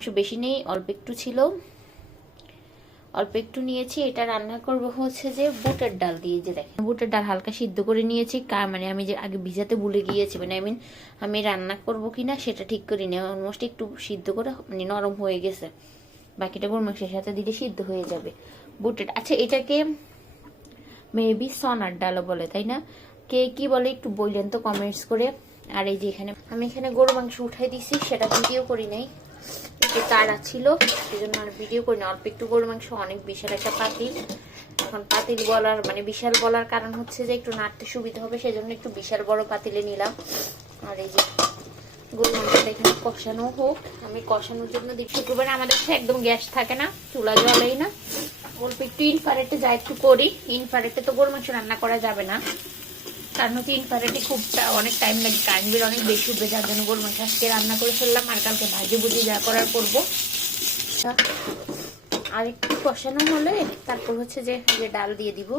একটু বেশি নেই, অল্প একটু ছিল। অল্প একটু নিয়েছি, এটা রান্না করব হচ্ছে যে বুটের ডাল দিয়ে যে দেখেন। বুটের ডাল হালকা সিদ্ধ করে নিয়েছি, কা মানে আমি যে আগে ভিজাতে ভুলে গিয়েছি মানে আই মিন আমি রান্না করব কিনা সেটা ঠিক করি না অলমোস্ট একটু সিদ্ধ করে মানে নরম হয়ে গেছে। বাকিটা গরু মাংসের সাথে দিলে সিদ্ধ হয়ে যাবে। বুটের আচ্ছা এটাকে মেবি সনার ডালও বলে, তাই না? কে কি বলে একটু বললেন তো কমেন্টস করে। আর এই যে এখানে, আমি এখানে গরু মাংস উঠাই দিছি, সেটা ভিডিও করি নাই। একটু তাড়া ছিল সেই জন্য আর ভিডিও করি না অল্প একটু গরু মাংস, অনেক বিশাল একটা পাতিল এখন পাতিল বলার মানে বিশাল বলার কারণ হচ্ছে যে একটু নাড়তে সুবিধা হবে সেই জন্য একটু বিশাল বড় পাতিলে নিলাম। আর এই যে গরু মাংসটা এখানে কষানো হোক। আমি কষানোর জন্য দিই শুক্রবারে আমাদের একদম গ্যাস থাকে না, চুলা জ্বলেই না। অল্প একটু ইনফারেটে যা একটু করি, ইনফারেটে তো গরু মাংস রান্না করা যাবে না। কারণ হচ্ছে ইনফারেটে খুব অনেক টাইম লাগে বিল অনেক বেশি উঠবে, যার জন্য গরু মাংস আজকে রান্না করে ফেললাম, আর কালকে ভাজি বুঝি যা করার করব। আর একটু কষানো হলে তারপর হচ্ছে যে যে ডাল দিয়ে দিব।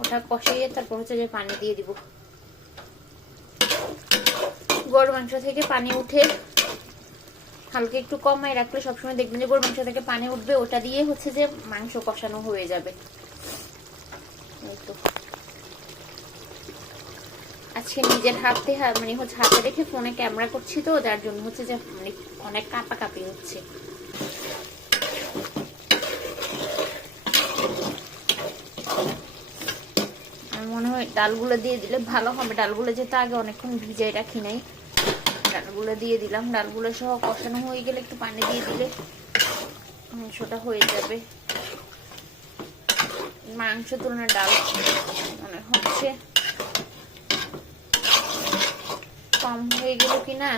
ওটা কষাইয়ে তারপর হচ্ছে যে পানি দিয়ে দিব। গরু মাংস থেকে পানি উঠে হালকা একটু কমায় রাখলে সবসময় দেখবেন যে গরু মাংস থেকে পানি উঠবে, ওটা দিয়ে হচ্ছে যে মাংস কষানো হয়ে যাবে। এই তো। আজকে নিজের হাতে মানে হচ্ছে হাতে রেখে ফোনে ক্যামেরা করছি তো, যার জন্য হচ্ছে যে মানে অনেক কাঁপা কাঁপি হচ্ছে। আমার মনে হয় ডালগুলো দিয়ে দিলে ভালো হবে। ডালগুলো যেহেতু আগে অনেকক্ষণ ভিজাই রাখি নাই, ডালগুলো দিয়ে দিলাম। ডালগুলো সহ কষানো হয়ে গেলে একটু পানি দিয়ে দিলে মাংসটা হয়ে যাবে। মাংস তুলনায় ডাল মানে হচ্ছে কম হয়ে গেল কিনা?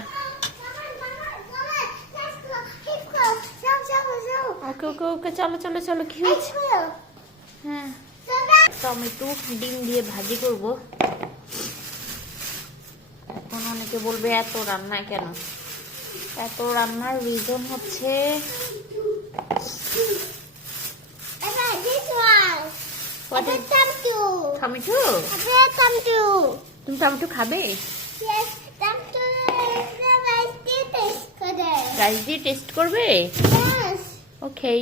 ওকে ওকে ওকে চলো চলো চলো কি হয়েছে? হ্যাঁ টমেটো ডিম দিয়ে ভাজি করব। এখন অনেকে বলবে এত রান্না কেন? এত রান্নার রিজন হচ্ছে is- টমেটো তুমি টমেটো খাবে? রাইস দিয়ে টেস্ট করবে? ওকে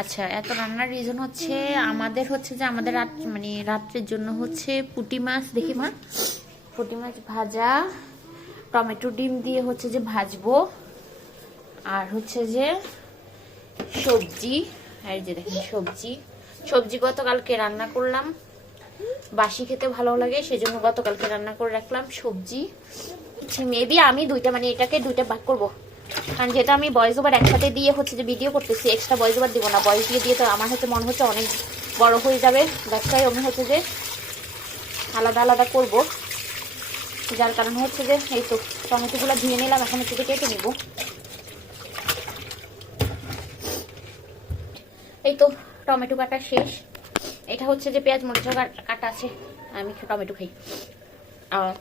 আচ্ছা এত রান্নার রিজন হচ্ছে আমাদের হচ্ছে যে আমাদের রাত মানে রাত্রের জন্য হচ্ছে পুঁটি মাছ দেখি মা। পুঁটি মাছ ভাজা টমেটো ডিম দিয়ে হচ্ছে যে ভাজবো। আর হচ্ছে যে সবজি আর এই যে দেখেন সবজি। সবজি গতকালকে রান্না করলাম। বাসি খেতে ভালো লাগে সেজন্য গতকালকে রান্না করে রাখলাম সবজি। মেবি আমি দুইটা মানে এটাকে দুইটা ভাগ করব। কারণ যেটা আমি বয়েস ওভার একসাথে দিয়ে হচ্ছে যে ভিডিও করতেছি এক্সট্রা বয়েস ওভার দিব না। বয়েস দিয়ে দিয়ে তো আমার হচ্ছে মনে হচ্ছে অনেক বড় হয়ে যাবে। ব্যবসায় আমি হচ্ছে যে আলাদা আলাদা করব। যার কারণ হচ্ছে যে এই তো টমেটোগুলো ধুয়ে নিলাম, এখন হচ্ছে কেটে নিব। এই তো টমেটো কাটা শেষ। এটা হচ্ছে যে পেঁয়াজ মরিচ কাটা আছে। আমি টমেটো খাই। আর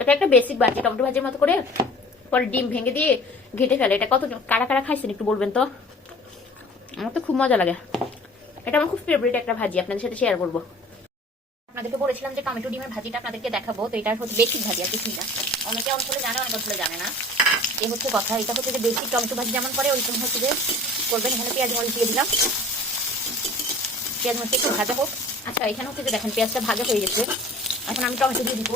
এটা একটা বেসিক ভাজি টমেটো ভাজির মতো করে পরে ডিম ভেঙে দিয়ে ঘেটে ফেলে। এটা কত কারা কারা খাইছেন একটু বলবেন তো? আমার তো খুব মজা লাগে। এটা আমার খুব ফেভারিট একটা ভাজি, আপনাদের সাথে শেয়ার করব। আপনাদেরকে বলেছিলাম যে টমেটো ডিমের ভাজিটা আপনাদেরকে দেখাবো, তো এটা হচ্ছে বেশি ভাজি আর কিছুই না অনেকে অঞ্চলে জানে, অনেক অঞ্চলে জানে না। এ হচ্ছে কথা, এটা হচ্ছে যে বেশি টমেটো ভাজি যেমন করে ওইরকম হচ্ছে যে করবেন। এখানে পেঁয়াজ মরিচ দিয়ে দিলাম। পেঁয়াজ মরিচ একটু ভাজা হোক। আচ্ছা এখানে হচ্ছে যে দেখেন, পেঁয়াজটা ভাজা হয়ে গেছে। এখন আমি টমেটো দিয়ে দিব।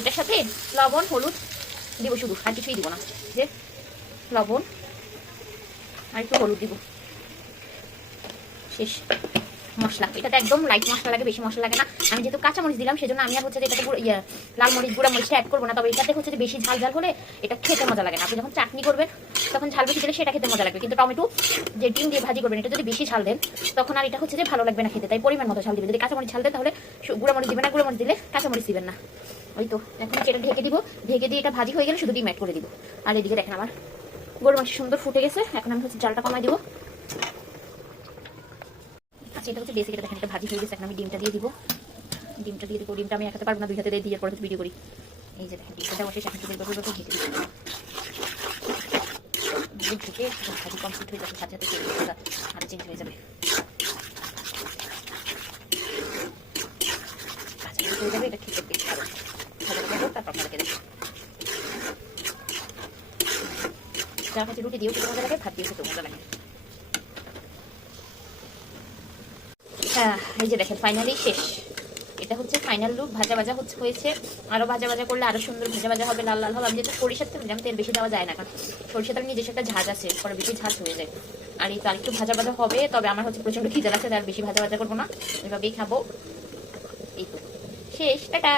এটার সাথে লবণ, হলুদ দিব শুধু, আর কিছুই দিব না। যে লবণ, আর একটু হলুদ দিব। শেষ। মশলা। এটাতে একদম লাইট মশলা লাগে, বেশি মশলা লাগে না। আমি যেহেতু কাঁচামরিচ দিলাম, সেজন্য আমি আর হচ্ছে যে এটাতে ইয়ে লাল মরিচ, গুঁড়া মরিচটা অ্যাড করব না। তবে এটাতে হচ্ছে যে বেশি ঝাল ঝাল হলে এটা খেতে মজা লাগে না। আপনি যখন চাটনি করবেন, তখন ঝাল বেশি দিলে সেটা খেতে মজা লাগবে। কিন্তু টমেটো যে ডিম দিয়ে ভাজি করবেন, এটা যদি বেশি ঝাল দেন, তখন আর এটা হচ্ছে যে ভালো লাগবে না খেতে। তাই পরিমাণ মতো ঝাল দিবেন। যদি কাঁচা মরিচ ঝাল দেন, তাহলে গুঁড়া মরিচ দিবেন না গুঁড়া মরিচ দিলে কাঁচামরিচ দিবেন না। ওই তো, এখন এটা ঢেকে দিব, ঢেকে দিয়ে এটা ভাজি হয়ে গেলে শুধু ডিম অ্যাড করে দিব। আর এদিকে দেখেন আমার গরু মাংস সুন্দর ফুটে গেছে, এখন আমি হচ্ছে জালটা কমাই দিব। আচ্ছা এটা হচ্ছে বেসিক এটা দেখেন, এটা ভাজি হয়ে গেছে, এখন আমি ডিমটা দিয়ে দিব। ডিমটা দিয়ে দিব, ডিমটা আমি এক হাতে পারব না, দুই হাতে দিয়ে পরে ভিডিও করি। এই যে দেখেন, ডিমটা বসে বের করে দিব। ঢেকে সাথে আর চেঞ্জ হয়ে যাবে বেশ ভালো চা খাচ্ছি রুটি দিয়েও খেতে মজা লাগে, ভাত দিয়েও খেতে মজা লাগে। হ্যাঁ এই যে দেখেন ফাইনালি শেষ। এটা হচ্ছে ফাইনাল লুক ভাজা ভাজা হচ্ছে, হয়েছে। আরও ভাজা ভাজা করলে আরও সুন্দর ভাজা ভাজা হবে, লাল লাল হবে। আমি যেটা সরিষার তেল দিলাম, তেল বেশি দেওয়া যায় না, কারণ সরিষার তেল নিজস্ব একটা ঝাঁজ আছে, পরে বেশি ঝাঁজ হয়ে যায়। আর এই তো আরেকটু ভাজা ভাজা হবে, তবে আমার হচ্ছে প্রচণ্ড খিদে লাগছে তার বেশি ভাজা ভাজা করব না। এভাবেই খাব। এই তো। শেষ, টাটা!